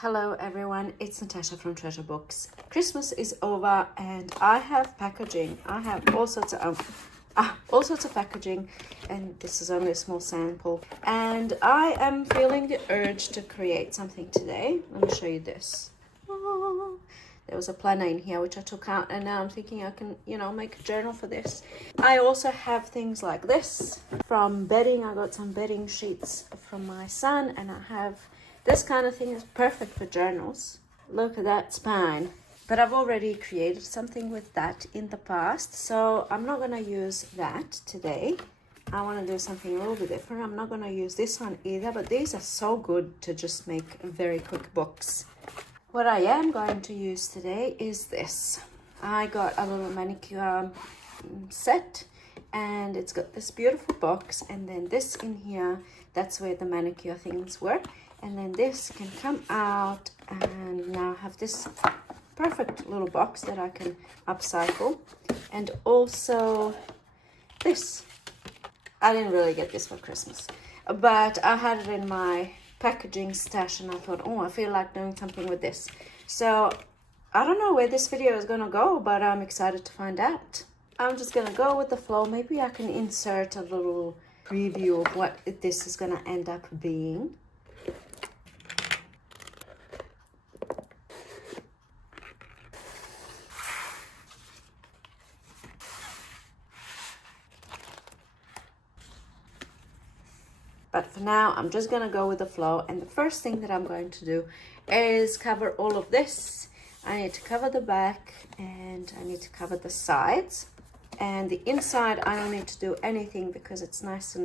Hello everyone, it's Natasha from Treasure Books. Christmas is over and I have packaging. I have all sorts of packaging, and this is only a small sample. And I am feeling the urge to create something today. Let me show you this. There was a planner in here which I took out, and now I'm thinking I can, make a journal for this. I also have things like this from bedding. I got some bedding sheets from my son, and I have this kind of thing is perfect for journals. Look at that spine. But I've already created something with that in the past, so I'm not going to use that today. I want to do something a little bit different. I'm not going to use this one either, but these are so good to just make very quick books. What I am going to use today is this. I got a little manicure set, and it's got this beautiful box, and then this in here, that's where the manicure things were. And then this can come out, and now I have this perfect little box that I can upcycle. And also this. I didn't really get this for Christmas, but I had it in my packaging stash, and I thought, oh, I feel like doing something with this. So I don't know where this video is gonna go, but I'm excited to find out. I'm just gonna go with the flow. Maybe I can insert a little preview of what this is gonna end up being. But for now, I'm just gonna go with the flow. And the first thing that I'm going to do is cover all of this. I need to cover the back, and I need to cover the sides. And the inside, I don't need to do anything because it's nice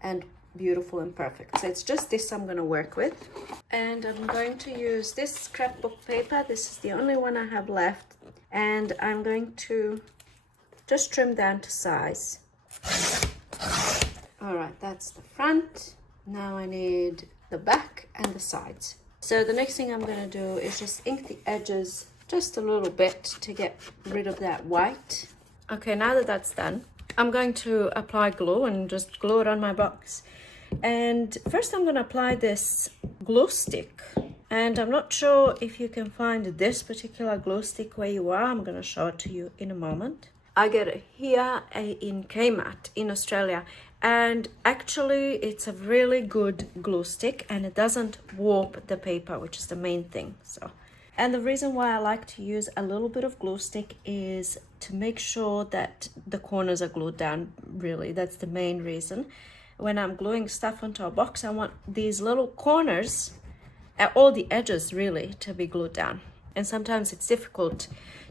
and beautiful and perfect. So it's just this I'm gonna work with. And I'm going to use this scrapbook paper. This is the only one I have left. And I'm going to just trim down to size. All right, that's the front. Now I need the back and the sides. So the next thing I'm gonna do is just ink the edges just a little bit to get rid of that white. Okay, now that that's done, I'm going to apply glue and just glue it on my box. And first I'm gonna apply this glue stick. And I'm not sure if you can find this particular glue stick where you are. I'm gonna show it to you in a moment. I get it here in Kmart in Australia, and actually it's a really good glue stick, and it doesn't warp the paper, which is the main thing. And the reason why I like to use a little bit of glue stick is to make sure that the corners are glued down. Really, that's the main reason. When I'm gluing stuff onto a box, I want these little corners, all the edges really, to be glued down. And sometimes it's difficult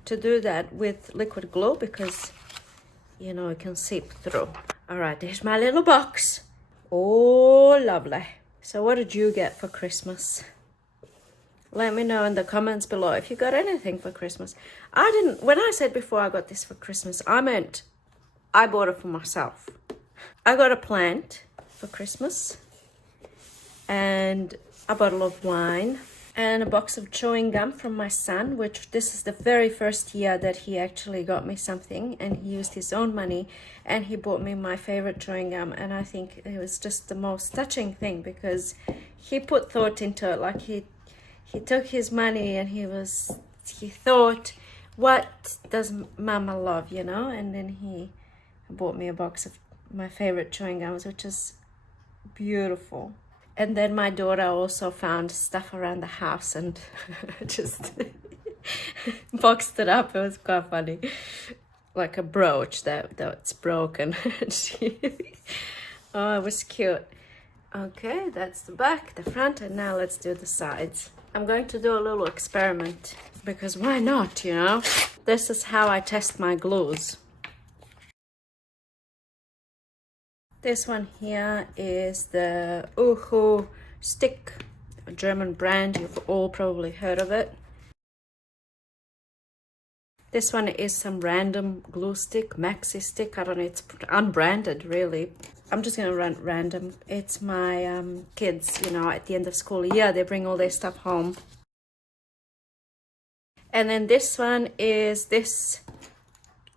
to do that with liquid glue because it can seep through. All right, there's my little box. Oh, lovely. So what did you get for Christmas? Let me know in the comments below if you got anything for Christmas. When I said before I got this for Christmas, I meant I bought it for myself. I got a plant for Christmas, and a bottle of wine, and a box of chewing gum from my son, which this is the very first year that he actually got me something, and he used his own money and he bought me my favorite chewing gum. And I think it was just the most touching thing because he put thought into it. Like he took his money and he thought, what does mama love, and then he bought me a box of my favorite chewing gums, which is beautiful. And then my daughter also found stuff around the house and just boxed it up. It was quite funny. Like a brooch that's broken. Oh, it was cute. Okay, that's the back, the front, and now let's do the sides. I'm going to do a little experiment because why not, This is how I test my glues. This one here is the Uhu stick, a German brand. You've all probably heard of it. This one is some random glue stick, maxi stick. I don't know, it's unbranded really. I'm just gonna run random. It's my kids, at the end of school year, they bring all their stuff home. And then this one is this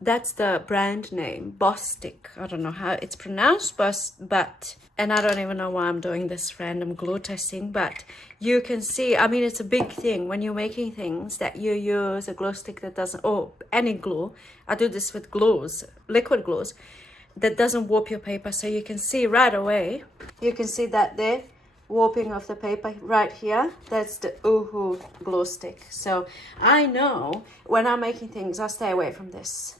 That's the brand name, Bostik. I don't know how it's pronounced, but and I don't even know why I'm doing this random glue testing, but you can see, I mean, it's a big thing when you're making things that you use a glue stick that doesn't, or any glue. I do this with glues, liquid glues, that doesn't warp your paper. So you can see right away, you can see that there, warping of the paper right here. That's the Uhu glue stick. So I know when I'm making things, I stay away from this.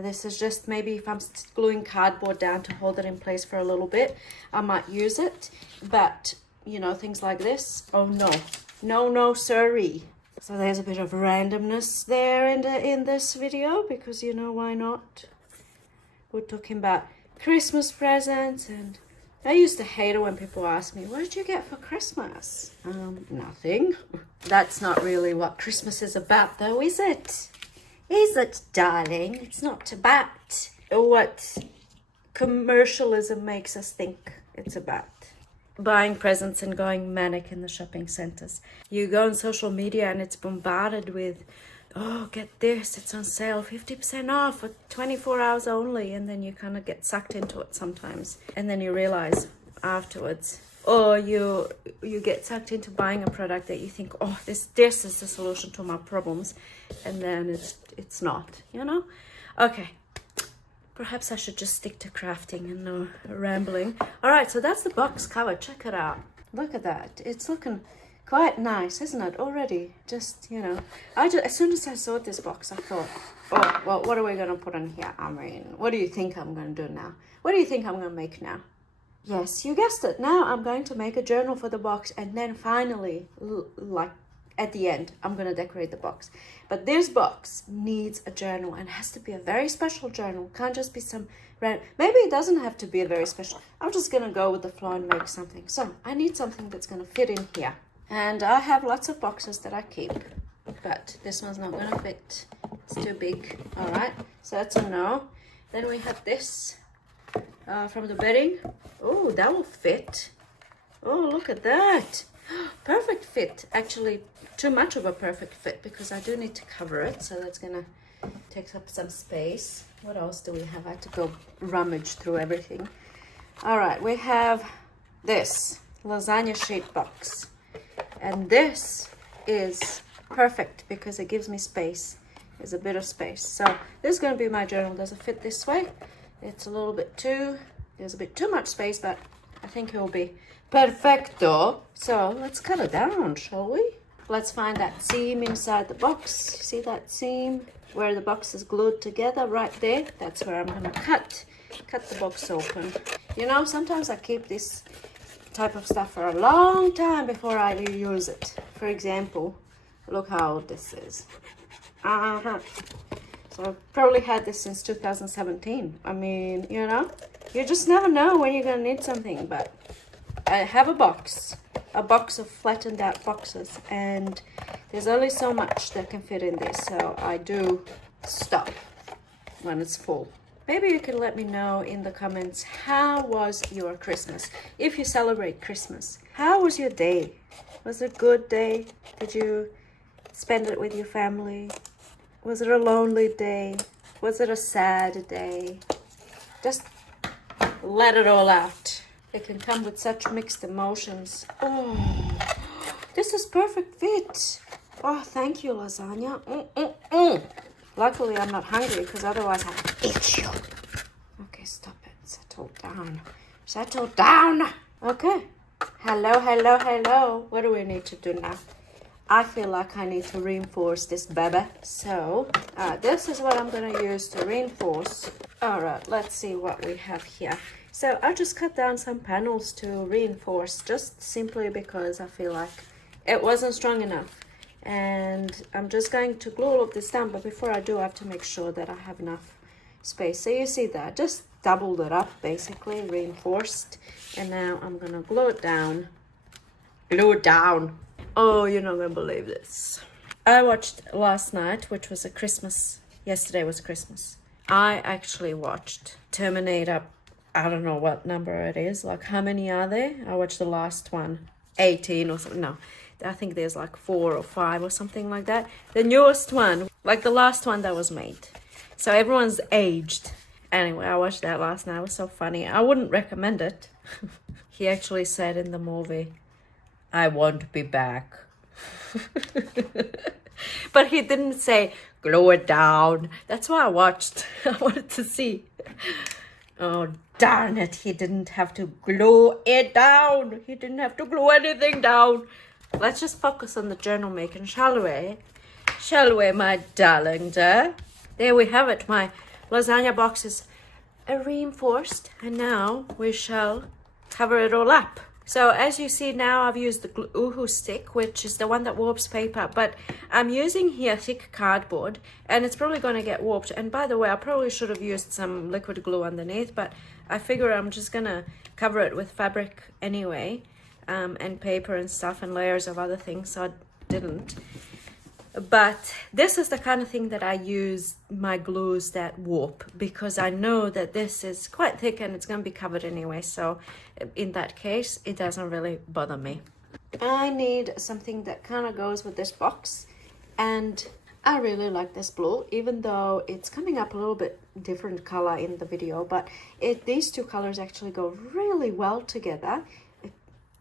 This is just maybe if I'm gluing cardboard down to hold it in place for a little bit, I might use it. But, you know, things like this, oh no. No, sorry. So there's a bit of randomness there in this video because, you know, why not? We're talking about Christmas presents, and I used to hate it when people ask me, what did you get for Christmas? Nothing. That's not really what Christmas is about though, is it? Is it, darling? It's not about what commercialism makes us think it's about. Buying presents and going manic in the shopping centers. You go on social media and it's bombarded with, oh, get this, it's on sale, 50% off for 24 hours only. And then you kind of get sucked into it sometimes. And then you realize afterwards, or you get sucked into buying a product that you think, oh, this is the solution to my problems. And then it's not, you know? Okay. Perhaps I should just stick to crafting and no rambling. All right, so that's the box cover. Check it out. Look at that. It's looking quite nice, isn't it, already? Just, you know, as soon as I saw this box, I thought, oh, well, what are we going to put in here? I mean, what do you think I'm going to do now? What do you think I'm going to make now? Yes, you guessed it. Now I'm going to make a journal for the box, and then finally, like at the end, I'm going to decorate the box. But this box needs a journal, and it has to be a very special journal. Can't just be some random. Maybe it doesn't have to be a very special. I'm just going to go with the flow and make something. So I need something that's going to fit in here. And I have lots of boxes that I keep, but this one's not going to fit. It's too big. All right, so that's a no. Then we have this from the bedding. Oh, that will fit. Oh, look at that. Perfect fit. Actually, too much of a perfect fit because I do need to cover it. So that's going to take up some space. What else do we have? I had to go rummage through everything. All right, we have this lasagna sheet box. And this is perfect because it gives me space. There's a bit of space. So this is going to be my journal. Does it fit this way? It's a little bit there's a bit too much space, but I think it will be perfecto. So let's cut it down, shall we? Let's find that seam inside the box. See that seam where the box is glued together right there? That's where I'm going to cut the box open. You know, sometimes I keep this type of stuff for a long time before I reuse it. For example, look how old this is. So I've probably had this since 2017. I mean, you know, you just never know when you're gonna need something. But I have a box of flattened out boxes, and there's only so much that can fit in this, so I do stop when it's full. Maybe you can let me know in the comments, how was your Christmas? If you celebrate Christmas, how was your day? Was it a good day? Did you spend it with your family? Was it a lonely day? Was it a sad day? Just let it all out. It can come with such mixed emotions. Oh, this is perfect fit. Oh, thank you, lasagna. Luckily, I'm not hungry because otherwise I'd eat you. Okay, stop it. Settle down. Settle down. Okay. Hello. What do we need to do now? I feel like I need to reinforce this baby. So, this is what I'm going to use to reinforce. All right, let's see what we have here. So, I just cut down some panels to reinforce, just simply because I feel like it wasn't strong enough. And I'm just going to glue all of this down, but before I do, I have to make sure that I have enough space. So you see that, just doubled it up, basically, reinforced. And now I'm going to glue it down. Glue it down. Oh, you're not going to believe this. I watched last night, which was yesterday was Christmas. I actually watched Terminator, I don't know what number it is, like how many are there? I watched the last one, 18 or something, no. I think there's like 4 or 5 or something like that. The newest one, like the last one that was made. So everyone's aged. Anyway, I watched that last night. It was so funny. I wouldn't recommend it. He actually said in the movie, I won't be back. But he didn't say, glue it down. That's why I watched. I wanted to see. Oh, darn it. He didn't have to glue it down. He didn't have to glue anything down. Let's just focus on the journal making, shall we? Shall we, my darling dear? There we have it. My lasagna box is reinforced. And now we shall cover it all up. So as you see now, I've used the Uhu stick, which is the one that warps paper, but I'm using here thick cardboard, and it's probably going to get warped. And by the way, I probably should have used some liquid glue underneath, but I figure I'm just going to cover it with fabric anyway, and paper and stuff and layers of other things, so I didn't. But this is the kind of thing that I use my glues that warp, because I know that this is quite thick and it's going to be covered anyway. So in that case, it doesn't really bother me. I need something that kind of goes with this box. And I really like this blue, even though it's coming up a little bit different color in the video. But these two colors actually go really well together.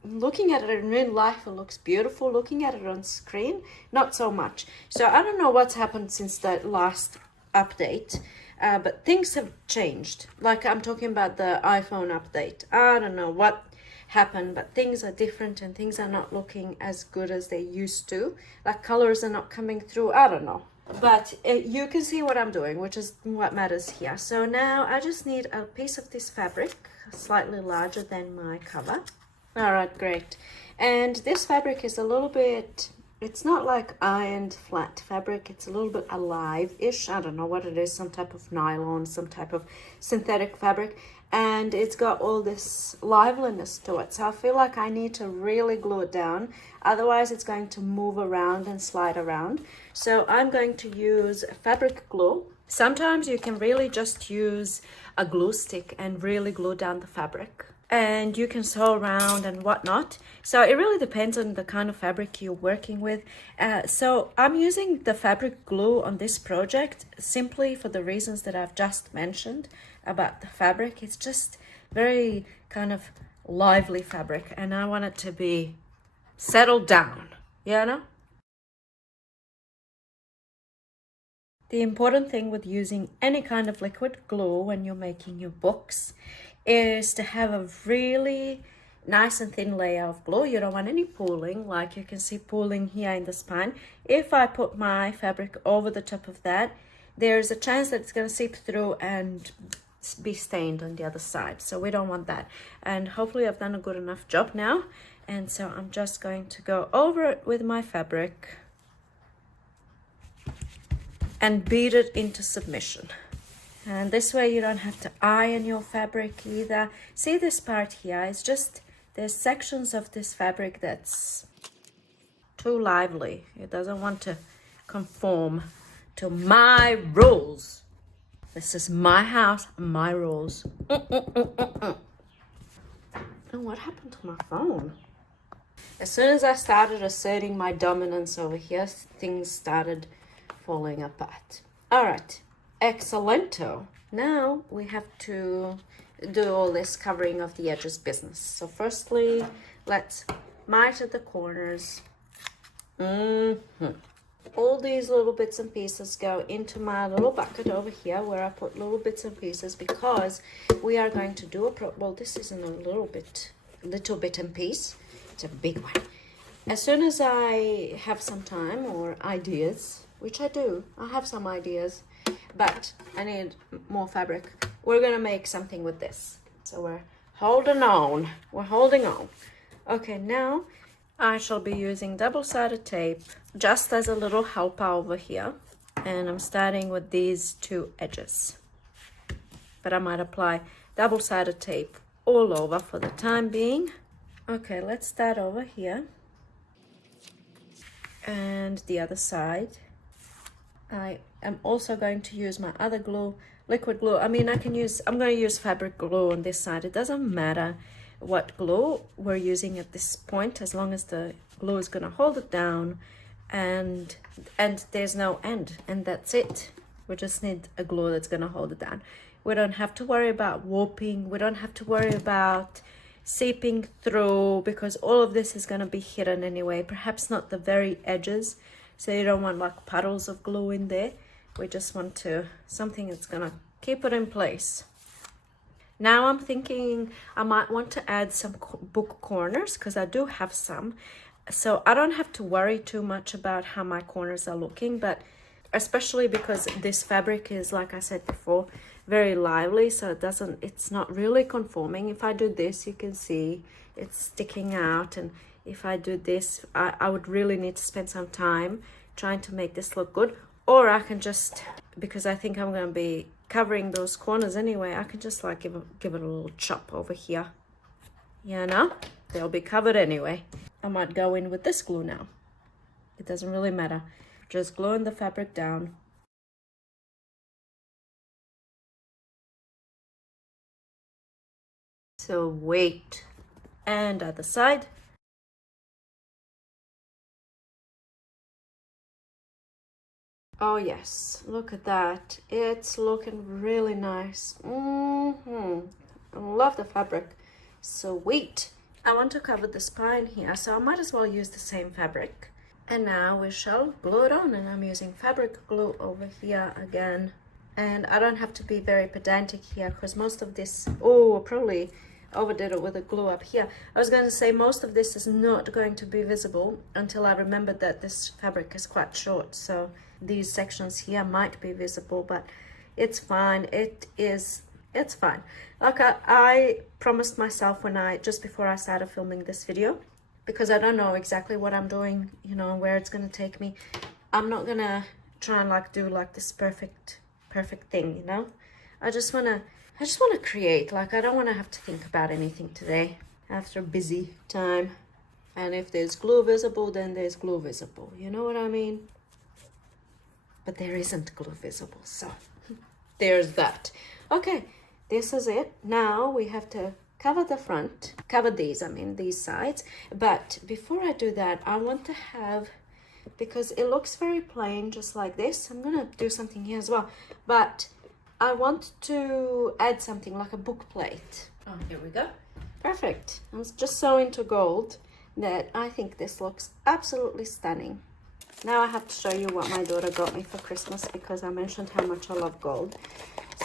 Looking at it in real life, it looks beautiful. Looking at it on screen, not so much. So I don't know what's happened since the last update, but things have changed. Like I'm talking about the iPhone update. I don't know what happened, but things are different and things are not looking as good as they used to. Like colors are not coming through. I don't know. But you can see what I'm doing, which is what matters here. So now I just need a piece of this fabric, slightly larger than my cover. All right, great. And this fabric is a little bit, it's not like ironed flat fabric. It's a little bit alive-ish. I don't know what it is, some type of nylon, some type of synthetic fabric. And it's got all this liveliness to it. So I feel like I need to really glue it down. Otherwise, it's going to move around and slide around. So I'm going to use fabric glue. Sometimes you can really just use a glue stick and really glue down the fabric. And you can sew around and whatnot. So it really depends on the kind of fabric you're working with. So I'm using the fabric glue on this project simply for the reasons that I've just mentioned about the fabric. It's just very kind of lively fabric, and I want it to be settled down, you know? The important thing with using any kind of liquid glue when you're making your books is to have a really nice and thin layer of glue. You don't want any pooling, like you can see pooling here in the spine. If I put my fabric over the top of that, there's a chance that it's going to seep through and be stained on the other side. So we don't want that. And hopefully I've done a good enough job now. And so I'm just going to go over it with my fabric and beat it into submission. And this way you don't have to iron your fabric either. See this part here? It's just, there's sections of this fabric that's too lively. It doesn't want to conform to my rules. This is my house, my rules. Oh, what happened to my phone? As soon as I started asserting my dominance over here, things started falling apart. All right. Excellento. Now we have to do all this covering of the edges business. So firstly, let's mite at the corners. All these little bits and pieces go into my little bucket over here where I put little bits and pieces, because we are going to do well, this isn't a little bit and piece. It's a big one. As soon as I have some time or ideas, which I do, I have some ideas, but I need more fabric. We're gonna make something with this. So we're holding on. We're holding on. Okay, now I shall be using double-sided tape just as a little helper over here. And I'm starting with these two edges. But I might apply double-sided tape all over for the time being. Okay, let's start over here. And the other side. I'm also going to use my other glue, liquid glue. I mean, I'm going to use fabric glue on this side. It doesn't matter what glue we're using at this point, as long as the glue is going to hold it down and there's no end, and that's it. We just need a glue that's going to hold it down. We don't have to worry about warping. We don't have to worry about seeping through, because all of this is going to be hidden anyway. Perhaps not the very edges, so you don't want like puddles of glue in there. We just want to something that's going to keep it in place. Now I'm thinking I might want to add some book corners, because I do have some. So I don't have to worry too much about how my corners are looking, but especially because this fabric is, like I said before, very lively, so it's not really conforming. If I do this, you can see it's sticking out, and if I do this, I would really need to spend some time trying to make this look good. Or I can just, because I think I'm going to be covering those corners anyway, I can just like give it a little chop over here. You know, they'll be covered anyway. I might go in with this glue now. It doesn't really matter. Just gluing the fabric down. So wait. And other side. Oh yes, look at that. It's looking really nice. I love the fabric. Sweet. I want to cover the spine here, so I might as well use the same fabric. And now we shall glue it on, and I'm using fabric glue over here again. And I don't have to be very pedantic here, because most of this, oh, I probably overdid it with the glue up here. I was going to say most of this is not going to be visible until I remembered that this fabric is quite short, so these sections here might be visible, but it's fine. It's fine. Like I promised myself just before I started filming this video, because I don't know exactly what I'm doing, you know, where it's going to take me. I'm not going to try and like do like this perfect thing, you know. I just want to create. Like, I don't want to have to think about anything today after a busy time. And if there's glue visible, then there's glue visible. You know what I mean? But there isn't glue visible, so there's that. Okay, this is it. Now we have to cover the front, cover these sides. But before I do that, I want to have, because it looks very plain just like this, I'm gonna do something here as well, but I want to add something like a book plate. Oh, here we go. Perfect. I'm just so into gold that I think this looks absolutely stunning. Now I have to show you what my daughter got me for Christmas, because I mentioned how much I love gold.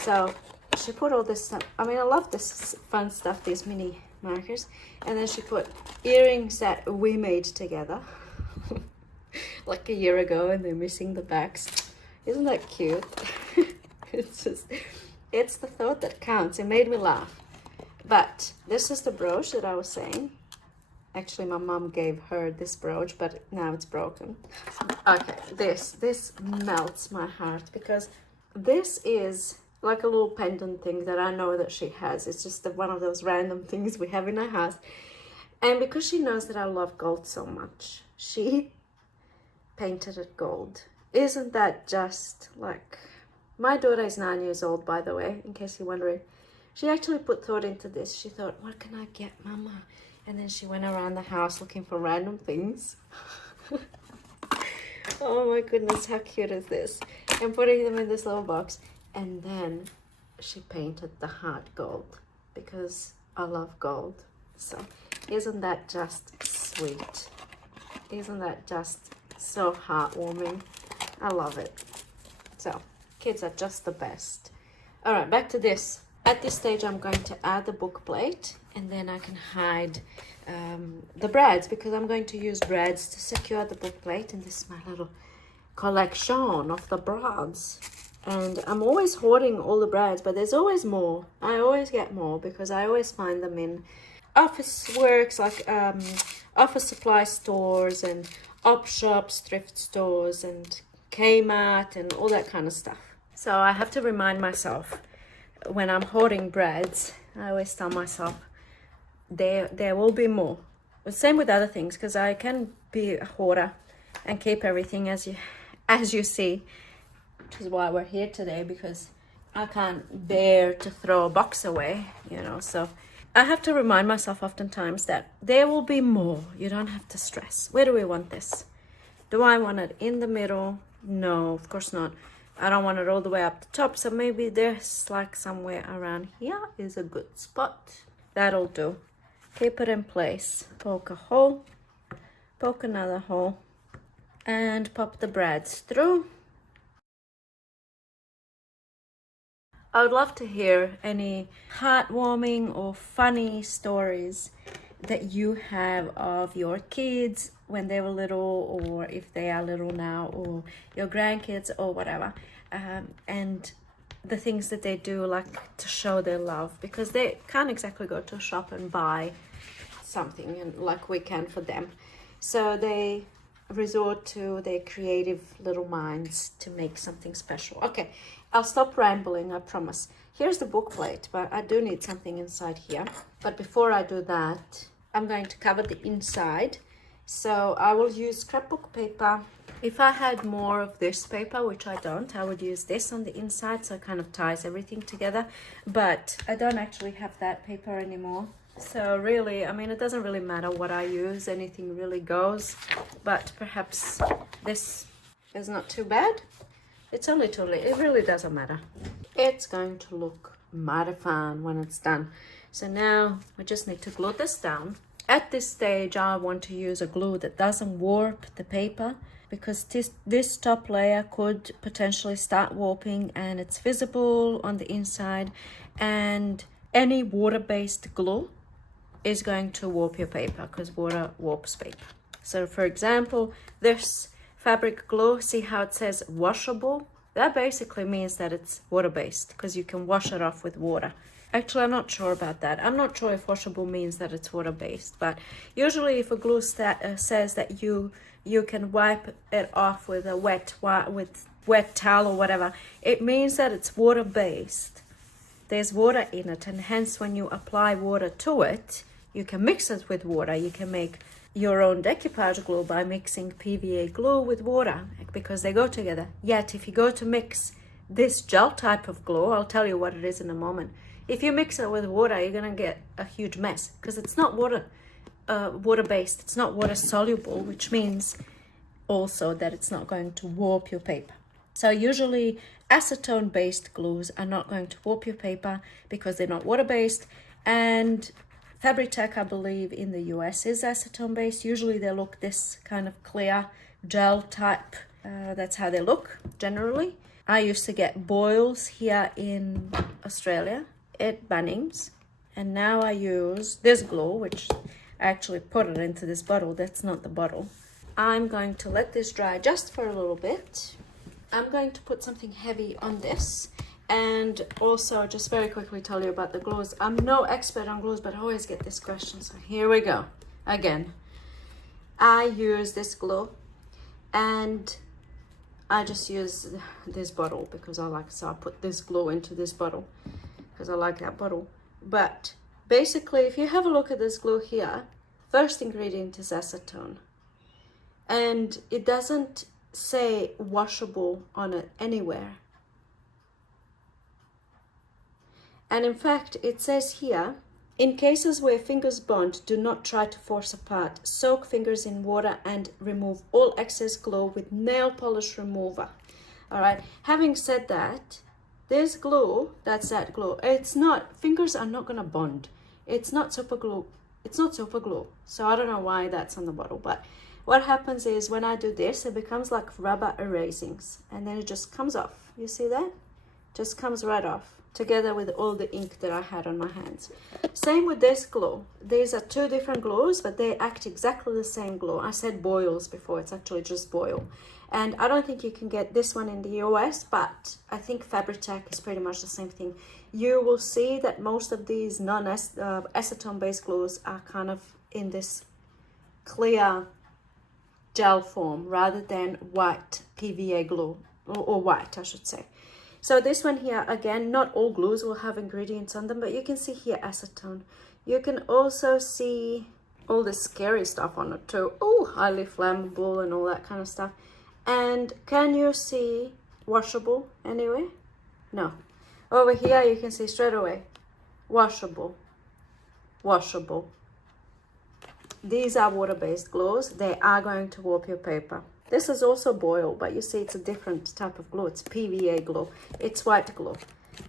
So she put all this stuff. I mean, I love this fun stuff, these mini markers. And then she put earrings that we made together like a year ago, and they're missing the backs. Isn't that cute? It's the thought that counts. It made me laugh. But this is the brooch that I was saying. Actually, my mom gave her this brooch, but now it's broken. Okay, this melts my heart, because this is like a little pendant thing that I know that she has. It's just one of those random things we have in our house. And because she knows that I love gold so much, she painted it gold. Isn't that just like... My daughter is 9 years old, by the way, in case you're wondering. She actually put thought into this. She thought, what can I get Mama? And then she went around the house looking for random things. Oh my goodness, how cute is this? And putting them in this little box. And then she painted the heart gold, because I love gold. So isn't that just sweet? Isn't that just so heartwarming? I love it. So kids are just the best. All right, back to this. At this stage, I'm going to add the book plate, and then I can hide the brads, because I'm going to use brads to secure the book plate. And this is my little collection of the brads. And I'm always hoarding all the brads, but there's always more. I always get more, because I always find them in office works, like office supply stores and op shops, thrift stores, and Kmart and all that kind of stuff. So I have to remind myself, when I'm hoarding brads, I always tell myself there will be more. The same with other things, because I can be a hoarder and keep everything as you see, which is why we're here today, because I can't bear to throw a box away, you know. So I have to remind myself oftentimes that there will be more. You don't have to stress. Where do we want this? Do I want it in the middle? No, of course not. I don't want it all the way up the top, so maybe this, like somewhere around here, is a good spot. That'll do. Keep it in place. Poke a hole, poke another hole, and pop the brads through. I would love to hear any heartwarming or funny stories that you have of your kids when they were little, or if they are little now, or your grandkids or whatever, and the things that they do, like to show their love, because they can't exactly go to a shop and buy something and like we can for them, so they resort to their creative little minds to make something special. Okay, I'll stop rambling, I promise. Here's the book plate, but I do need something inside here. But before I do that, I'm going to cover the inside. So I will use scrapbook paper. If I had more of this paper, which I don't, I would use this on the inside, so it kind of ties everything together. But I don't actually have that paper anymore. So really, I mean, it doesn't really matter what I use, anything really goes. But perhaps this is not too bad. It's only too late, it really doesn't matter. It's going to look mighty fun when it's done. So now we just need to glue this down. At this stage, I want to use a glue that doesn't warp the paper, because this top layer could potentially start warping, and it's visible on the inside, and any water-based glue is going to warp your paper, because water warps paper. So for example, this fabric glue, see how it says washable? That basically means that it's water-based, because you can wash it off with water. Actually, I'm not sure about that. I'm not sure if washable means that it's water-based, but usually if a glue says that you can wipe it off with a wet towel or whatever, it means that it's water-based. There's water in it, and hence when you apply water to it, you can mix it with water. You can make your own decoupage glue by mixing PVA glue with water, because they go together. Yet if you go to mix this gel type of glue, I'll tell you what it is in a moment. If you mix it with water, you're gonna get a huge mess, because it's not water-based. It's not water soluble, which means also that it's not going to warp your paper. So usually acetone-based glues are not going to warp your paper because they're not water-based, and Fabri-Tac, I believe, in the US is acetone-based. Usually they look this kind of clear gel type. That's how they look generally. I used to get boils here in Australia at Bunnings, and now I use this glue, which I actually put it into this bottle. That's not the bottle. I'm going to let this dry just for a little bit. I'm going to put something heavy on this, and also just very quickly tell you about the glues. I'm no expert on glues, but I always get this question, so here we go again. I use this glue, and I just use this bottle because I like, so I put this glue into this bottle because I like that bottle. But basically, if you have a look at this glue here, first ingredient is acetone, and it doesn't say washable on it anywhere. And in fact, it says here, in cases where fingers bond, do not try to force apart. Soak fingers in water and remove all excess glue with nail polish remover. All right, having said that, this glue, that's that glue, it's not, fingers are not gonna bond. It's not super glue. It's not super glue. So I don't know why that's on the bottle, but what happens is when I do this, it becomes like rubber erasings, and then it just comes off. You see that? Just comes right off, together with all the ink that I had on my hands. Same with this glue. These are two different glues, but they act exactly the same glue. I said boils before, it's actually just boil. And I don't think you can get this one in the US, but I think Fabri-Tac is pretty much the same thing. You will see that most of these non-acetone-based glues are kind of in this clear gel form rather than white PVA glue, or white, I should say. So this one here, again, not all glues will have ingredients on them, but you can see here acetone. You can also see all the scary stuff on it too. Oh, highly flammable and all that kind of stuff. And can you see washable anyway? No. Over here you can see straight away washable, washable. These are water-based glues. They are going to warp your paper. This is also Boil, but you see it's a different type of glue. It's PVA glue. It's white glue.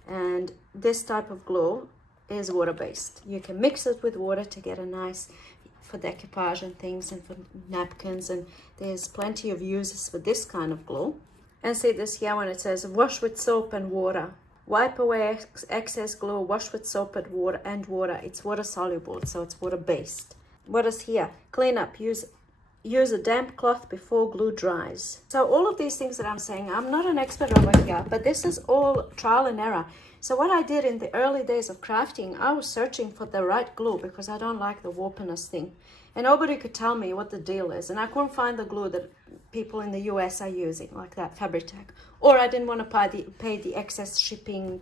And this type of glue is water-based. You can mix it with water to get a nice, for decoupage and things, and for napkins, and there's plenty of uses for this kind of glue. And see this here when it says wash with soap and water. Wipe away excess glue, wash with soap and water. It's water soluble, so it's water-based. What is here? Clean up, use a damp cloth before glue dries. So all of these things that I'm saying, I'm not an expert over here, but this is all trial and error. So what I did in the early days of crafting, I was searching for the right glue because I don't like the warpiness thing. And nobody could tell me what the deal is. And I couldn't find the glue that people in the US are using, like that Fabri-Tac. Or I didn't want to pay the excess shipping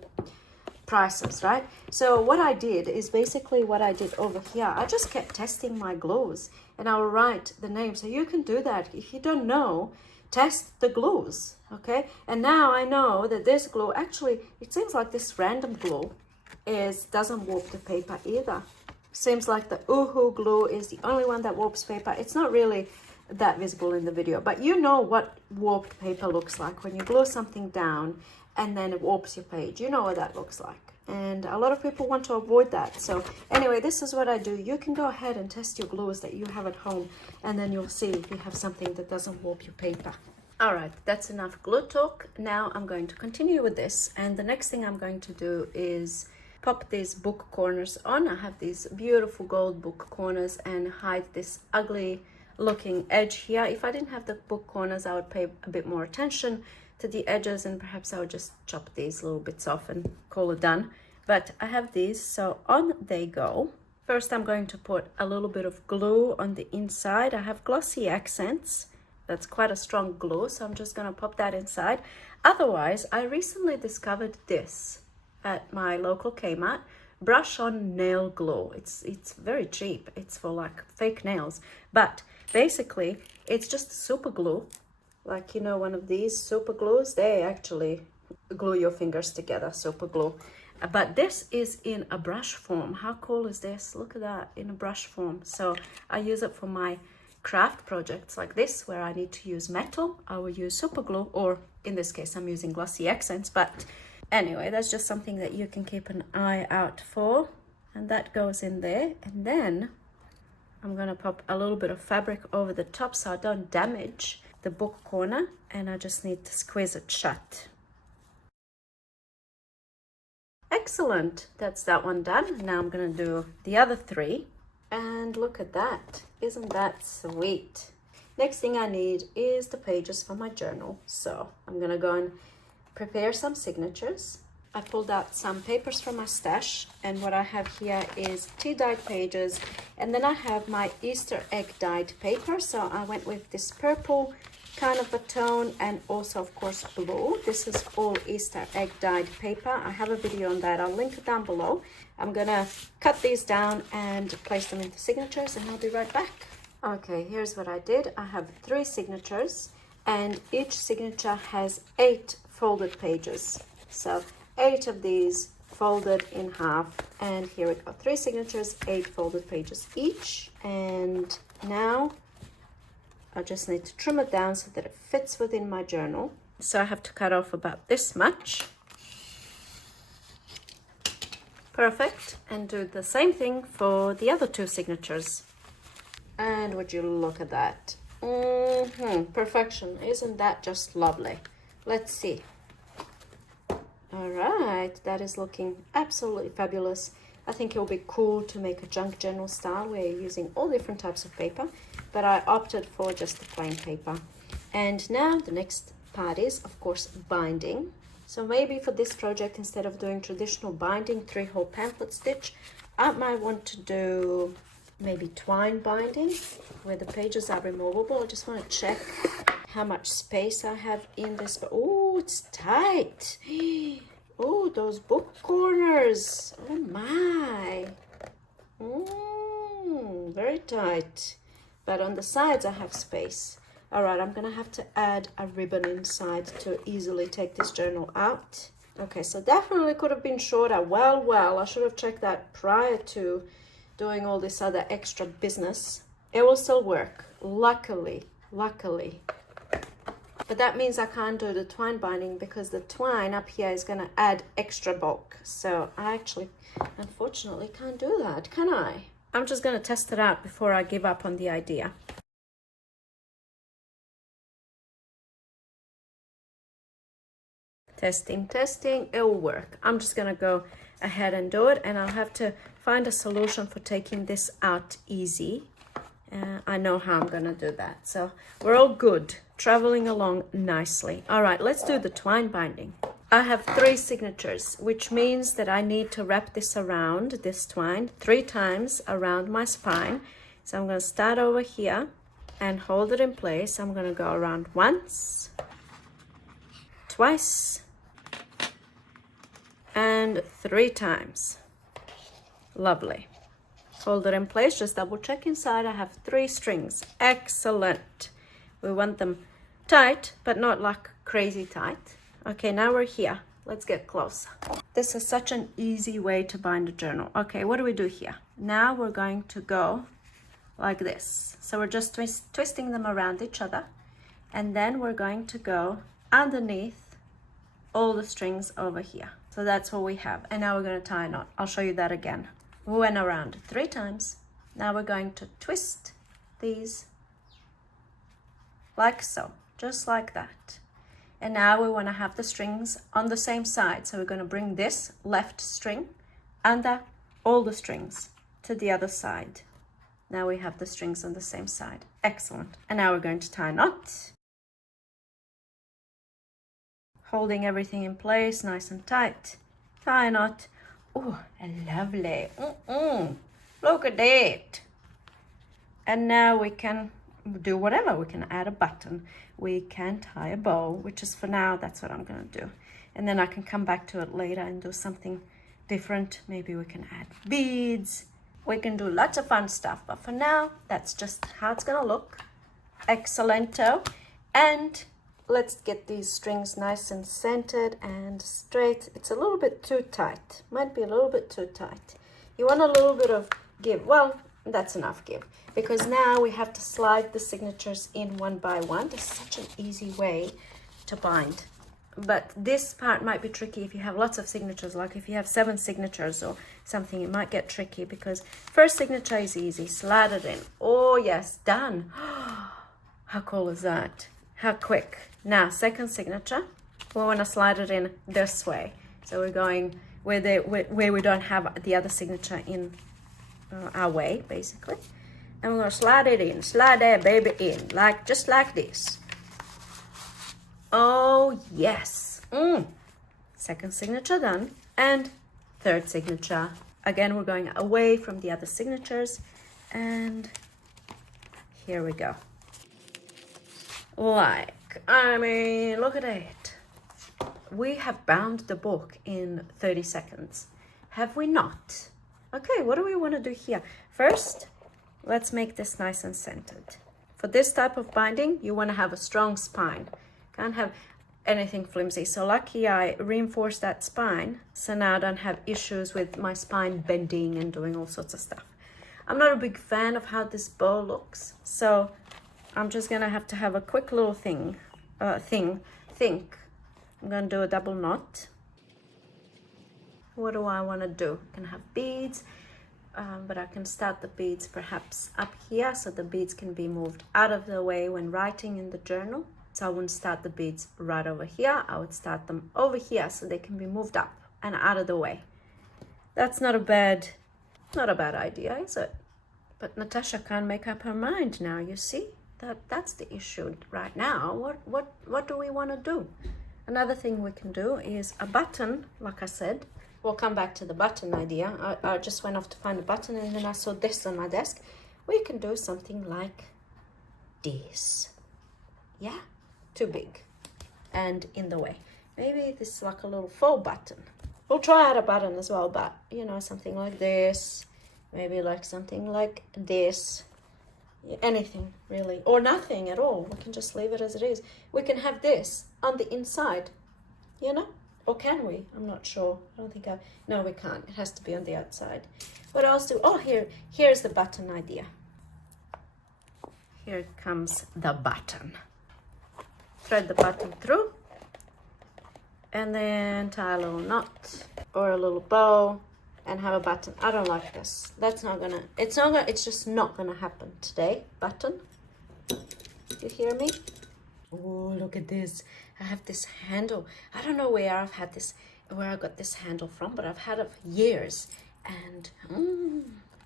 prices, right? So what I did is basically what I did over here. I just kept testing my glues and I'll write the name. So you can do that. If you don't know, test the glues, okay? And now I know that this glue, actually, it seems like this random glue doesn't warp the paper either. Seems like the Uhu glue is the only one that warps paper. It's not really that visible in the video, but you know what warped paper looks like when you glue something down and then it warps your page. You know what that looks like. And a lot of people want to avoid that. So anyway, this is what I do. You can go ahead and test your glues that you have at home, and then you'll see if you have something that doesn't warp your paper. All right, that's enough glue talk. Now I'm going to continue with this. And the next thing I'm going to do is pop these book corners on. I have these beautiful gold book corners and hide this ugly looking edge here. If I didn't have the book corners, I would pay a bit more attention to the edges, and perhaps I would just chop these little bits off and call it done. But I have these, so on they go. First, I'm going to put a little bit of glue on the inside. I have glossy accents. That's quite a strong glue, so I'm just going to pop that inside. Otherwise, I recently discovered this at my local Kmart. Brush on nail glue. It's very cheap. It's for like fake nails, but basically it's just super glue. Like, you know, one of these super glues, they actually glue your fingers together, super glue. But this is in a brush form. How cool is this? Look at that, in a brush form. So I use it for my craft projects like this, where I need to use metal. I will use super glue, or in this case, I'm using glossy accents. But anyway, that's just something that you can keep an eye out for. And that goes in there. And then I'm gonna pop a little bit of fabric over the top so I don't damage the book corner, and I just need to squeeze it shut. Excellent, that's that one done. Now I'm gonna do the other three, and look at that. Isn't that sweet? Next thing I need is the pages for my journal. So I'm gonna go and prepare some signatures. I pulled out some papers from my stash, and what I have here is tea dyed pages, and then I have my Easter egg dyed paper. So I went with this purple kind of a tone, and also of course blue. This is all Easter egg dyed paper. I have a video on that. I'll link it down below. I'm gonna cut these down and place them into signatures, and I'll be right back. Okay, here's what I did. I have 3 signatures, and each signature has 8 folded pages. So 8 of these folded in half, and here we go. 3 signatures, 8 folded pages each. And now I just need to trim it down so that it fits within my journal. So I have to cut off about this much. Perfect. And do the same thing for the other 2 signatures. And would you look at that? Perfection. Isn't that just lovely? Let's see. All right, that is looking absolutely fabulous. I think it will be cool to make a junk journal style where you're using all different types of paper, but I opted for just the plain paper. And now the next part is, of course, binding. So maybe for this project, instead of doing traditional binding, 3-hole pamphlet stitch, I might want to do maybe twine binding, where the pages are removable. I just want to check how much space I have in this. Oh, it's tight. Oh, those book corners. Oh my. Very tight. But on the sides I have space. All right, I'm gonna have to add a ribbon inside to easily take this journal out. Okay, so definitely could have been shorter. Well, I should have checked that prior to doing all this other extra business. It will still work. Luckily, But that means I can't do the twine binding because the twine up here is going to add extra bulk. So I actually, unfortunately, can't do that, can I? I'm just going to test it out before I give up on the idea. Testing, testing, it will work. I'm just going to go ahead and do it, and I'll have to find a solution for taking this out easy. I know how I'm going to do that. So we're all good, traveling along nicely. All right, let's do the twine binding. I have 3 signatures, which means that I need to wrap this around, this twine, 3 times around my spine. So I'm going to start over here and hold it in place. I'm going to go around once, twice, and 3 times. Lovely. Hold it in place, just double check inside. I have 3 strings. Excellent. We want them tight, but not like crazy tight. Okay, now we're here. Let's get close. This is such an easy way to bind a journal. Okay, what do we do here? Now we're going to go like this. So we're just twisting them around each other. And then we're going to go underneath all the strings over here. So that's what we have. And now we're going to tie a knot. I'll show you that again. We went around 3 times. Now we're going to twist these like so, just like that. And now we want to have the strings on the same side. So we're going to bring this left string under all the strings to the other side. Now we have the strings on the same side. Excellent. And now we're going to tie a knot. Holding everything in place, nice and tight. Tie a knot. Oh, lovely. Look at that. And now we can do whatever. We can add a button. We can tie a bow, which is for now, that's what I'm going to do. And then I can come back to it later and do something different. Maybe we can add beads. We can do lots of fun stuff. But for now, that's just how it's going to look. Excellento. And let's get these strings nice and centered and straight. It's a little bit too tight. Might be a little bit too tight. You want a little bit of give. Well, that's enough give. Because now we have to slide the signatures in one by one. This is such an easy way to bind. But this part might be tricky if you have lots of signatures. Like if you have 7 signatures or something, it might get tricky because first signature is easy. Slide it in. Oh, yes, done. How cool is that? How quick. Now, second signature, we want to slide it in this way. So we're going where we don't have the other signature in our way, basically. And we're going to slide it in. Slide that baby in, just like this. Oh, yes. Second signature done. And third signature. Again, we're going away from the other signatures. And here we go. I mean, look at it. We have bound the book in 30 seconds. Have we not? Okay, what do we want to do here? First, let's make this nice and centered. For this type of binding, you want to have a strong spine. Can't have anything flimsy. So lucky I reinforced that spine. So now I don't have issues with my spine bending and doing all sorts of stuff. I'm not a big fan of how this bow looks. So I'm just going to have a quick little think. I'm going to do a double knot. What do I want to do? I can have beads, but I can start the beads perhaps up here so the beads can be moved out of the way when writing in the journal. So I wouldn't start the beads right over here. I would start them over here so they can be moved up and out of the way. That's not a bad idea, is it? But Natasha can't make up her mind now, you see? That's the issue right now. What do we want to do? Another thing we can do is a button, like I said. We'll come back to the button idea. I just went off to find a button and then I saw this on my desk. We can do something like this. Yeah, too big and in the way. Maybe this is like a little faux button. We'll try out a button as well, but you know, something like this. Maybe like something like this. Anything really, or nothing at all. We can just leave it as it is. We can have this on the inside, you know, or can we? I'm not sure. I don't think no, we can't. It has to be on the outside. What else here's the button idea. Here comes the button. thread the button through, and then tie a little knot or a little bow and have a button. I don't like this. It's just not gonna happen today. Button. You hear me? Oh, look at this. I have this handle. I don't know where I got this handle from, but I've had it for years. And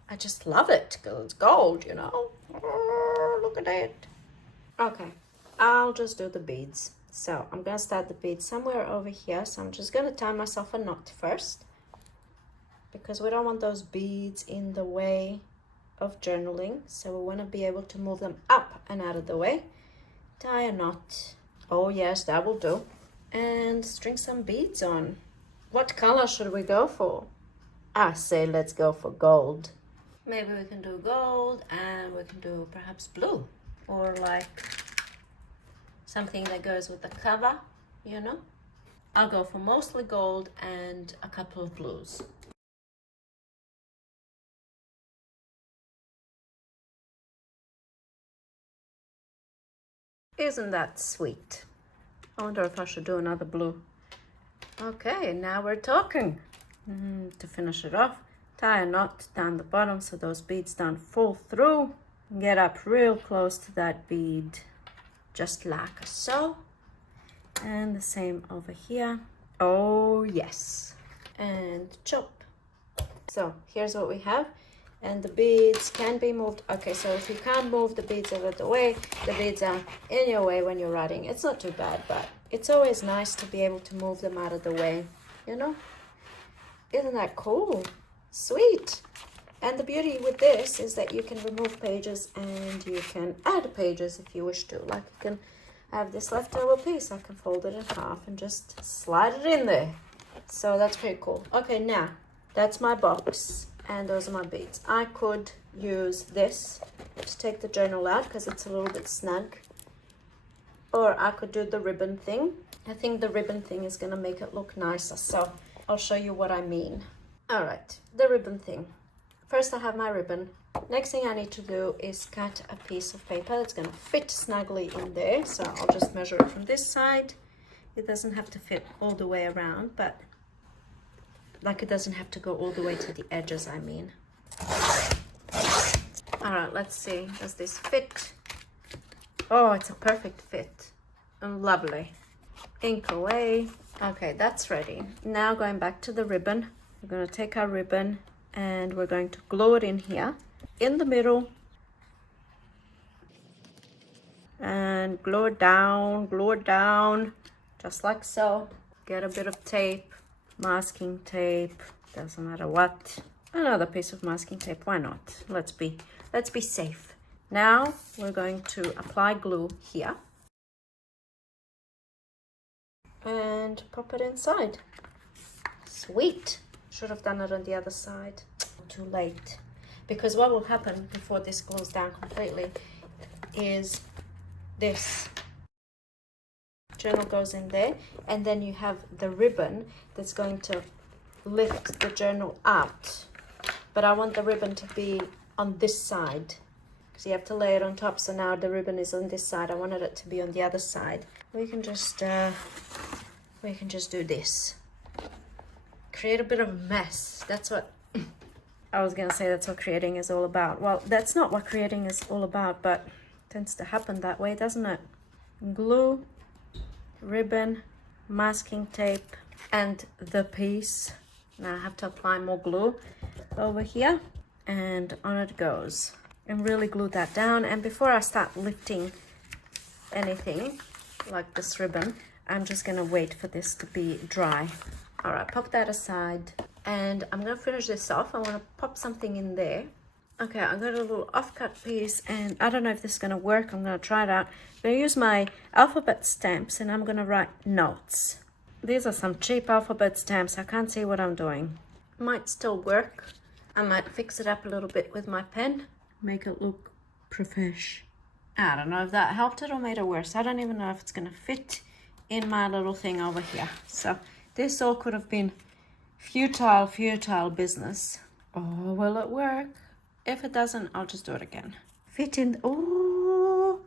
I just love it because it's gold, you know. Oh, look at it. Okay, I'll just do the beads. So I'm gonna start the beads somewhere over here. So I'm just gonna tie myself a knot first, because we don't want those beads in the way of journaling. So we want to be able to move them up and out of the way. Tie a knot. Oh yes, that will do. And string some beads on. What color should we go for? I say let's go for gold. Maybe we can do gold, and we can do perhaps blue, or like something that goes with the cover, you know. I'll go for mostly gold and a couple of blues. Isn't that sweet? I wonder if I should do another blue. Okay, now we're talking. To finish it off, tie a knot down the bottom so those beads don't fall through. Get up real close to that bead, just like so. And the same over here. Oh yes. And chop. So here's what we have. And the beads can be moved. Okay, so if you can't move the beads out of the way, the beads are in your way when you're writing. It's not too bad, but it's always nice to be able to move them out of the way, you know? Isn't that cool? Sweet. And the beauty with this is that you can remove pages and you can add pages if you wish to. Like you can have this leftover piece. I can fold it in half and just slide it in there. So that's pretty cool. Okay, now that's my box. And those are my beads. I could use this to take the journal out because it's a little bit snug. Or I could do the ribbon thing. I think the ribbon thing is going to make it look nicer. So I'll show you what I mean. All right, the ribbon thing. First I have my ribbon. Next thing I need to do is cut a piece of paper that's going to fit snugly in there. So I'll just measure it from this side. It doesn't have to fit all the way around, but like it doesn't have to go all the way to the edges, I mean. All right, let's see. Does this fit? Oh, it's a perfect fit. And lovely. Ink away. Okay, that's ready. Now going back to the ribbon. We're going to take our ribbon and we're going to glue it in here. In the middle. And glue it down. Just like so. Get a bit of tape. Masking tape, doesn't matter what. Another piece of masking tape, why not? Let's be safe. Now we're going to apply glue here and pop it inside. Sweet. Should have done it on the other side. Too late. Because what will happen before this glues down completely is this journal goes in there, and then you have the ribbon that's going to lift the journal out. But I want the ribbon to be on this side because you have to lay it on top. So now the ribbon is on this side. I wanted it to be on the other side. We can just do this. Create a bit of a mess. That's what I was gonna say. That's what creating is all about. Well, that's not what creating is all about, but it tends to happen that way, doesn't it? Glue, ribbon, masking tape, and the piece. Now I have to apply more glue over here, and on it goes. And really glue that down. And before I start lifting anything like this ribbon, I'm just gonna wait for this to be dry. All right, pop that aside, and I'm gonna finish this off. I want to pop something in there. Okay, I got a little offcut piece, and I don't know if this is gonna work. I'm gonna try it out. I'm gonna use my alphabet stamps, and I'm gonna write notes. These are some cheap alphabet stamps. I can't see what I'm doing. Might still work. I might fix it up a little bit with my pen, make it look profesh. I don't know if that helped it or made it worse. I don't even know if it's gonna fit in my little thing over here. So this all could have been futile business. Oh, will it work? If it doesn't, I'll just do it again. Fit in. Oh,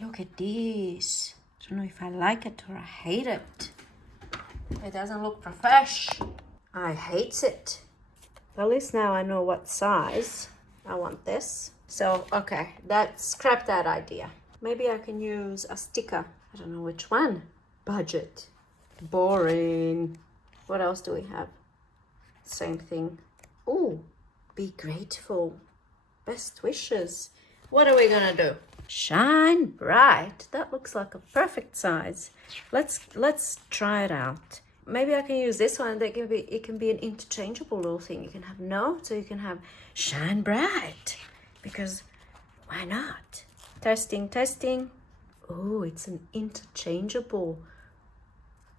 look at this. I don't know if I like it or I hate it. It doesn't look profesh. I hate it. At least now I know what size I want this. So, okay, scrap that idea. Maybe I can use a sticker. I don't know which one. Budget. Boring. What else do we have? Same thing. Oh, be grateful. Best wishes. What are we gonna do? Shine bright. That looks like a perfect size. Let's try it out. Maybe I can use this one. It can be an interchangeable little thing. You can have notes, or you can have shine bright, because why not? Testing, testing. Oh, it's an interchangeable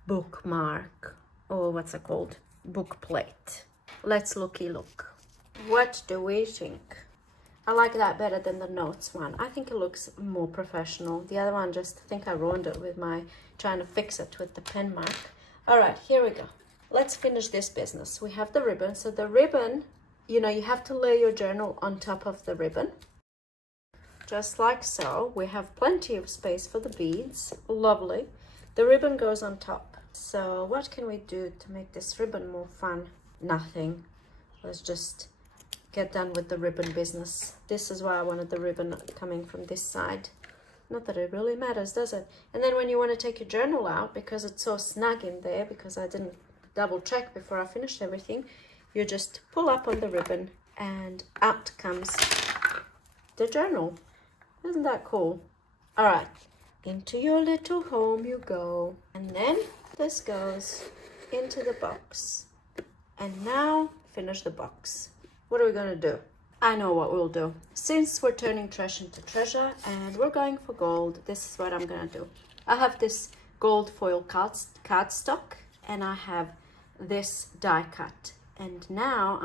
bookmark, or what's it called? Book plate. Let's looky look. What do we think? I like that better than the notes one. I think it looks more professional. The other one, just I think I ruined it with my trying to fix it with the pen mark. All right, here we go. Let's finish this business. We have the ribbon. So the ribbon, you know, you have to lay your journal on top of the ribbon. Just like so. We have plenty of space for the beads. Lovely. The ribbon goes on top. So what can we do to make this ribbon more fun? Nothing. Let's just get done with the ribbon business. This is why I wanted the ribbon coming from this side. Not that it really matters, does it? And then when you want to take your journal out, because it's so snug in there, because I didn't double check before I finished everything, you just pull up on the ribbon and out comes the journal. Isn't that cool? All right, into your little home you go. And then this goes into the box. And now finish the box. What are we gonna do? I know what we'll do. Since we're turning trash into treasure and we're going for gold, this is what I'm gonna do. I have this gold foil cardstock and I have this die cut. And now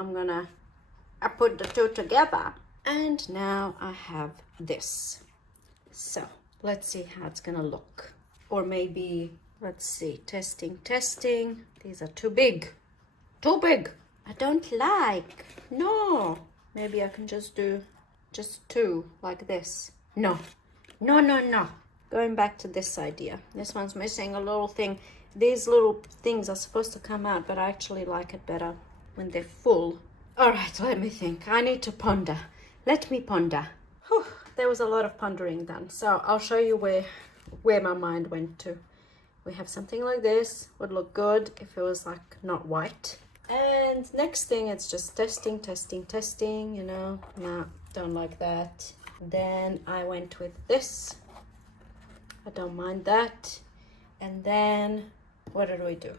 I put the two together. And now I have this. So let's see how it's gonna look. Or maybe, let's see, testing. These are too big. Too big. I don't like. No. Maybe I can just do just two like this. No. Going back to this idea. This one's missing a little thing. These little things are supposed to come out, but I actually like it better when they're full. All right, let me think. I need to ponder. Let me ponder. Whew, there was a lot of pondering done. So I'll show you where my mind went to. We have something like this. Would look good if it was like not white. And next thing, it's just testing, you know. No, don't like that. Then I went with this. I don't mind that. And then what did we do?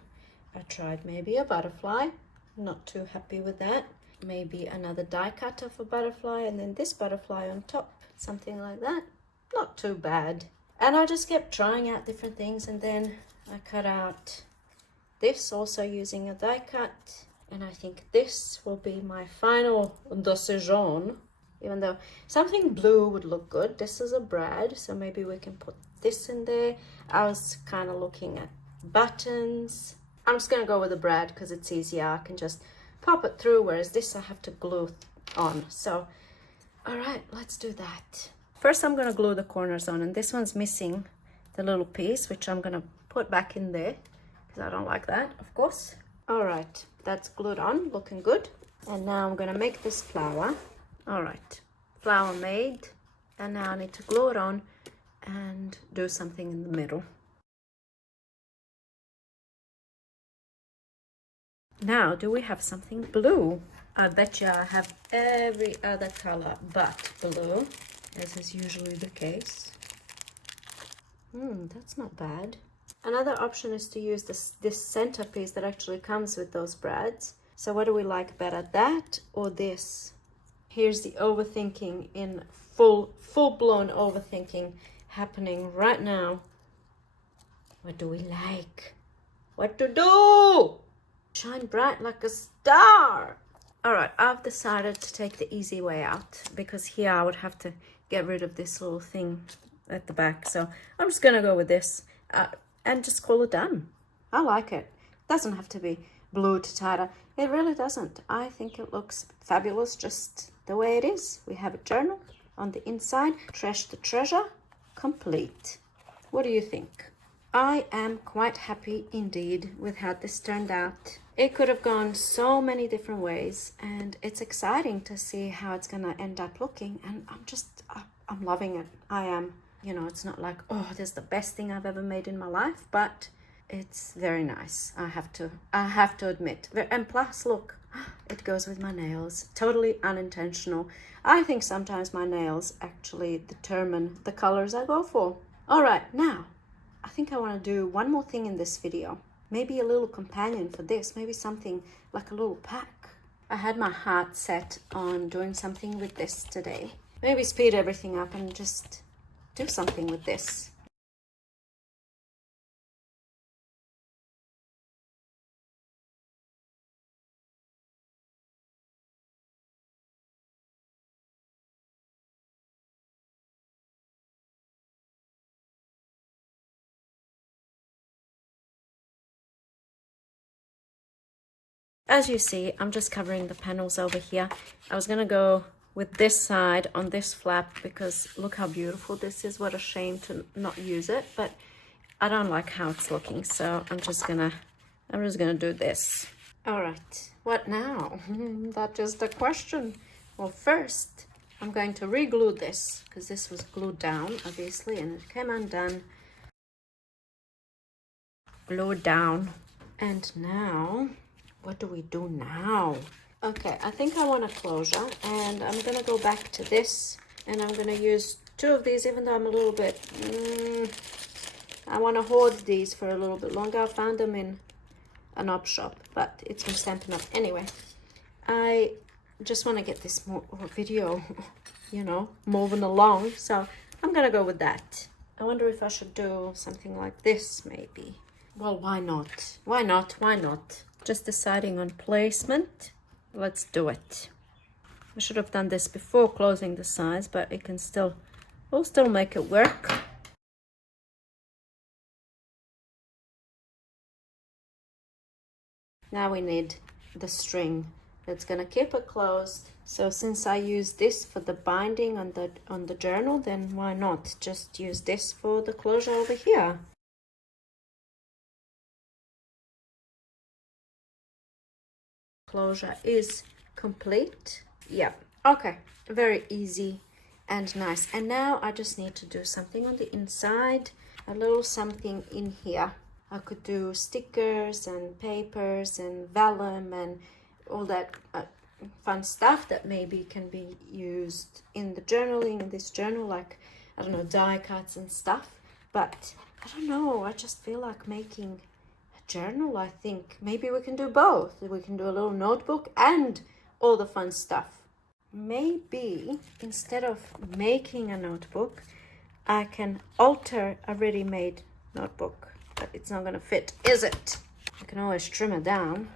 I tried maybe a butterfly. Not too happy with that. Maybe another die cut of a butterfly, and then this butterfly on top. Something like that. Not too bad. And I just kept trying out different things, and then I cut out this also using a die cut, and I think this will be my final decision, even though something blue would look good. This is a brad, so maybe we can put this in there. I was kind of looking at buttons. I'm just gonna go with a brad because it's easier. I can just pop it through, whereas this I have to glue on. So all right, let's do that. First I'm gonna glue the corners on, and this one's missing the little piece, which I'm gonna put back in there because I don't like that, of course. All right, that's glued on, looking good. And now I'm gonna make this flower. All right, flower made. And now I need to glue it on and do something in the middle. Now, do we have something blue? I bet you I have every other color but blue, as is usually the case. That's not bad. Another option is to use this centerpiece that actually comes with those brads. So what do we like better, that or this? Here's the overthinking in full-blown overthinking happening right now. What do we like? What to do? Shine bright like a star. All right, I've decided to take the easy way out because here I would have to get rid of this little thing at the back. So I'm just gonna go with this and just call it done. I like it. Doesn't have to be blue to tighter. It really doesn't. I think it looks fabulous just the way it is. We have a journal on the inside. Trash to treasure, complete. What do you think? I am quite happy indeed with how this turned out. It could have gone so many different ways, and it's exciting to see how it's gonna end up looking, and I'm loving it. I am. You know, it's not like, oh, this is the best thing I've ever made in my life, but it's very nice. I have to admit. And plus, look, it goes with my nails. Totally unintentional. I think sometimes my nails actually determine the colors I go for. All right, now, I think I want to do one more thing in this video. Maybe a little companion for this. Maybe something like a little pack. I had my heart set on doing something with this today. Maybe speed everything up and just do something with this. As you see, I'm just covering the panels over here. I was gonna go with this side on this flap because look how beautiful this is. What a shame to not use it, but I don't like how it's looking, so I'm just gonna do this. All right, what now? That's just the question. Well, first I'm going to re-glue this because this was glued down obviously and it came undone. Glue it down. And now, what do we do now? Okay, I think I want a closure, and I'm gonna go back to this, and I'm gonna use two of these, even though I'm a little bit, I want to hoard these for a little bit longer. I found them in an op shop, but it's from Stampin' Up! Anyway, I just want to get this video, you know, moving along, so I'm gonna go with that. I wonder if I should do something like this, maybe. Well, why not? Why not? Why not? Just deciding on placement. Let's do it. I should have done this before closing the sides, but it can still, we'll still make it work. Now we need the string that's gonna keep it closed. So since I use this for the binding on the journal, then why not just use this for the closure over here? Closure is complete. Yeah, okay, very easy and nice. And now I just need to do something on the inside, a little something in here. I could do stickers and papers and vellum and all that fun stuff that maybe can be used in the journaling, in this journal, like, I don't know, die cuts and stuff. But I don't know, I just feel like making journal. I think maybe we can do both. We can do a little notebook and all the fun stuff. Maybe instead of making a notebook, I can alter a ready-made notebook, but it's not gonna fit, is it? I can always trim it down,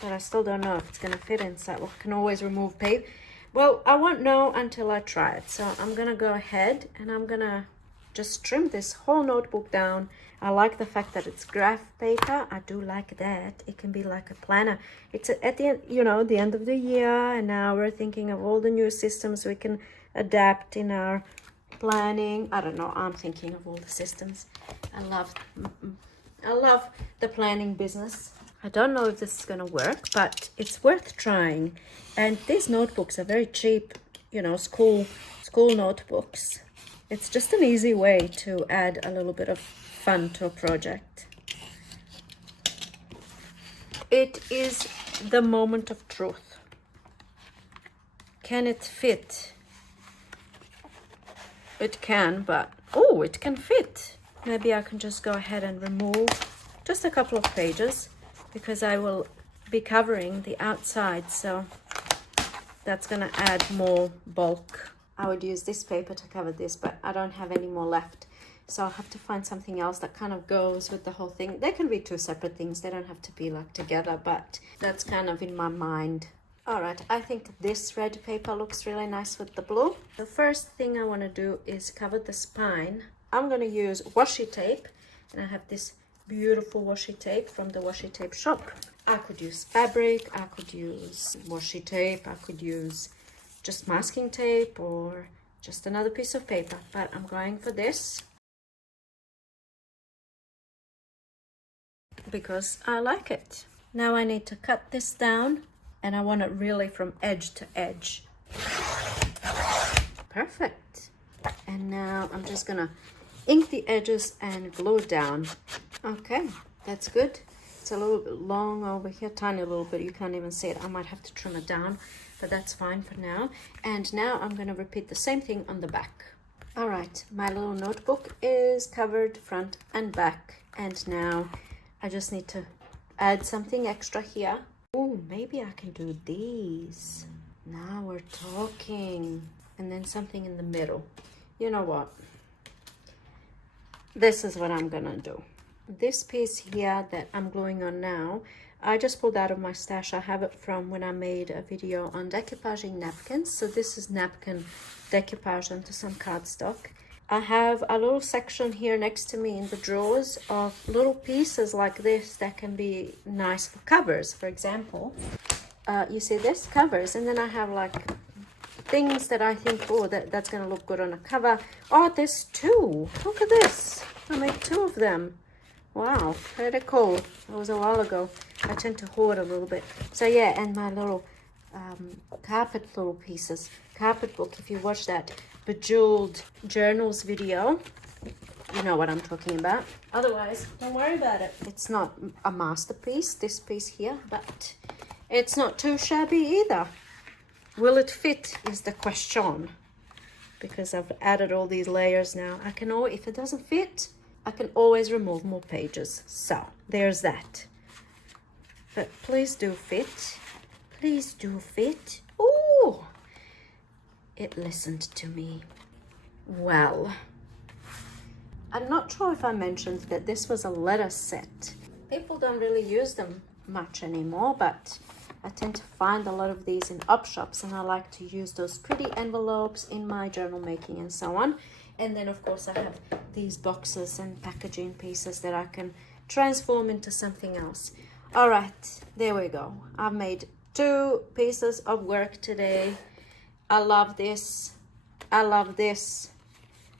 but I still don't know if it's gonna fit inside. Well, I can always remove paper. Well, I won't know until I try it. So I'm gonna go ahead and I'm gonna just trim this whole notebook down. I like the fact that it's graph paper. I do like that. It can be like a planner. It's at the end, you know, the end of the year, and now we're thinking of all the new systems we can adapt in our planning. I don't know, I'm thinking of all the systems. I love the planning business. I don't know if this is gonna work, but it's worth trying. And these notebooks are very cheap, you know, school notebooks. It's just an easy way to add a little bit of fun to a project. It is the moment of truth. Can it fit? It can, but oh, it can fit. Maybe I can just go ahead and remove just a couple of pages because I will be covering the outside, so that's gonna add more bulk. I would use this paper to cover this, but I don't have any more left. So I'll have to find something else that kind of goes with the whole thing. They can be two separate things. They don't have to be like together, but that's kind of in my mind. All right, I think this red paper looks really nice with the blue. The first thing I want to do is cover the spine. I'm going to use washi tape, and I have this beautiful washi tape from the washi tape shop. I could use fabric, I could use washi tape, I could use just masking tape or just another piece of paper, but I'm going for this. because I like it. Now I need to cut this down, and I want it really from edge to edge. Perfect. And now I'm just gonna ink the edges and glue it down. Okay, that's good. It's a little bit long over here, tiny little bit. You can't even see it. I might have to trim it down, but that's fine for now. And now I'm gonna repeat the same thing on the back. All right, my little notebook is covered front and back. And now I just need to add something extra here. Oh, maybe I can do these. Now we're talking. And then something in the middle. You know what? This is what I'm gonna do. This piece here that I'm gluing on now, I just pulled out of my stash. I have it from when I made a video on decoupaging napkins. So this is napkin decoupage onto some cardstock. I have a little section here next to me in the drawers of little pieces like this that can be nice for covers, for example. You see this? Covers. And then I have like things that I think, oh, that's going to look good on a cover. Oh, there's two. Look at this. I made two of them. Wow, pretty cool. That was a while ago. I tend to hoard a little bit. So yeah, and my little carpet little pieces. Carpet book, if you watch that Bejeweled Journals video, you know what I'm talking about. Otherwise, don't worry about it. It's not a masterpiece, this piece here, but it's not too shabby either. Will it fit is the question, because I've added all these layers now. I can always, if it doesn't fit, I can always remove more pages. So there's that. But please do fit. Please do fit. Ooh, it listened to me. Well, I'm not sure if I mentioned that this was a letter set. People don't really use them much anymore, but I tend to find a lot of these in op shops, and I like to use those pretty envelopes in my journal making and so on. And then of course I have these boxes and packaging pieces that I can transform into something else. All right, there we go. I've made 2 pieces of work today. I love this. I love this.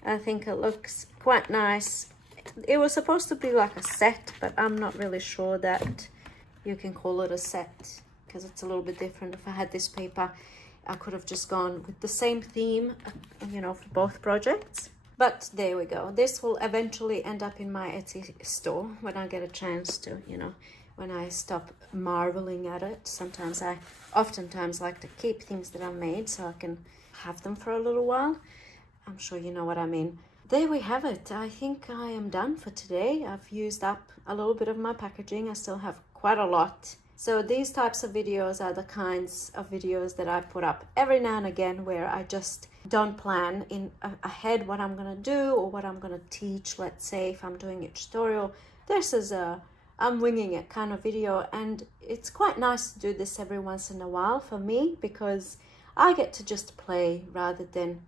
I think it looks quite nice. It was supposed to be like a set, but I'm not really sure that you can call it a set, because it's a little bit different. If I had this paper, I could have just gone with the same theme, you know, for both projects. But there we go. This will eventually end up in my Etsy store when I get a chance to, you know, when I stop marveling at it. Sometimes I oftentimes like to keep things that I've made so I can have them for a little while. I'm sure you know what I mean. There we have it. I think I am done for today. I've used up a little bit of my packaging. I still have quite a lot. So these types of videos are the kinds of videos that I put up every now and again, where I just don't plan in ahead what I'm going to do or what I'm going to teach. Let's say if I'm doing a tutorial, this is a I'm winging it kind of video, and it's quite nice to do this every once in a while for me, because I get to just play rather than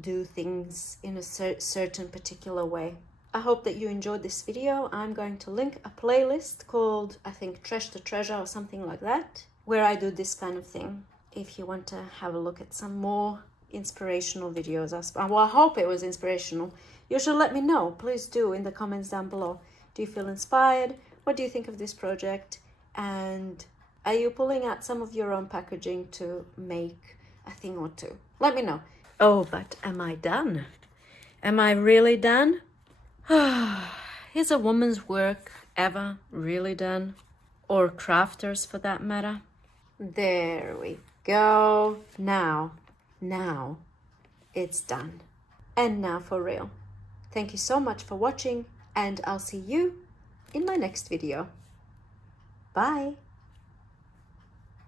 do things in a certain particular way. I hope that you enjoyed this video. I'm going to link a playlist called, I think, Trash to Treasure or something like that, where I do this kind of thing. If you want to have a look at some more inspirational videos, well, I hope it was inspirational. You should let me know. Please do in the comments down below. Do you feel inspired? What do you think of this project? And are you pulling out some of your own packaging to make a thing or two? Let me know. Oh, but am I done? Am I really done? Is a woman's work ever really done? Or crafters for that matter? There we go. Now it's done. And now for real. Thank you so much for watching, and I'll see you in my next video. Bye.